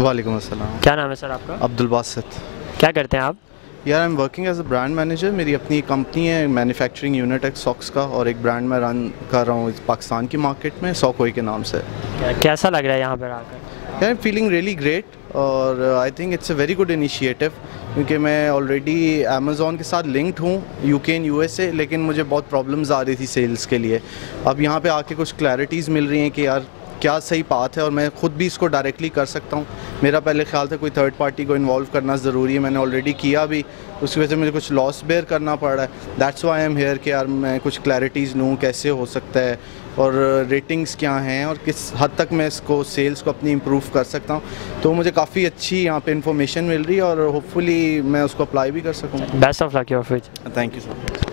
वालेकुम अस्सलाम। क्या नाम है सर आपका? अब्दुल बासित। क्या करते हैं आप? यार I am working as a brand manager. मेरी अपनी कंपनी है, मैन्युफैक्चरिंग यूनिट है सॉक्स का, और एक ब्रांड मैं रन कर रहा हूँ पाकिस्तान की मार्केट में, सॉकोई के नाम से। कैसा लग रहा है यहाँ पर आकर? यार I am feeling really great, और I think it's a very good initiative, क्योंकि मैं ऑलरेडी अमेज़ॉन के साथ लिंक्ड हूँ यूके एंड यूएसए, लेकिन मुझे बहुत प्रॉब्लम्स आ रही थी सेल्स के लिए। अब यहाँ पे आके कुछ क्लैरिटीज़ मिल रही हैं कि यार क्या सही पाथ है, और मैं ख़ुद भी इसको डायरेक्टली कर सकता हूँ। मेरा पहले ख्याल था कोई थर्ड पार्टी को इन्वॉल्व करना ज़रूरी है, मैंने ऑलरेडी किया भी, उसकी वजह से मुझे कुछ लॉस बेयर करना पड़ रहा है। That's why I am here कि यार मैं कुछ क्लैरिटीज़ लूँ कैसे हो सकता है, और रेटिंग्स क्या हैं, और किस हद तक मैं इसको सेल्स को अपनी इम्प्रूव कर सकता हूँ। तो मुझे काफ़ी अच्छी यहाँ पे इन्फॉर्मेशन मिल रही है, और होपफुली मैं उसको अप्लाई भी कर सकूँ। Best of luck your future. Thank you so much.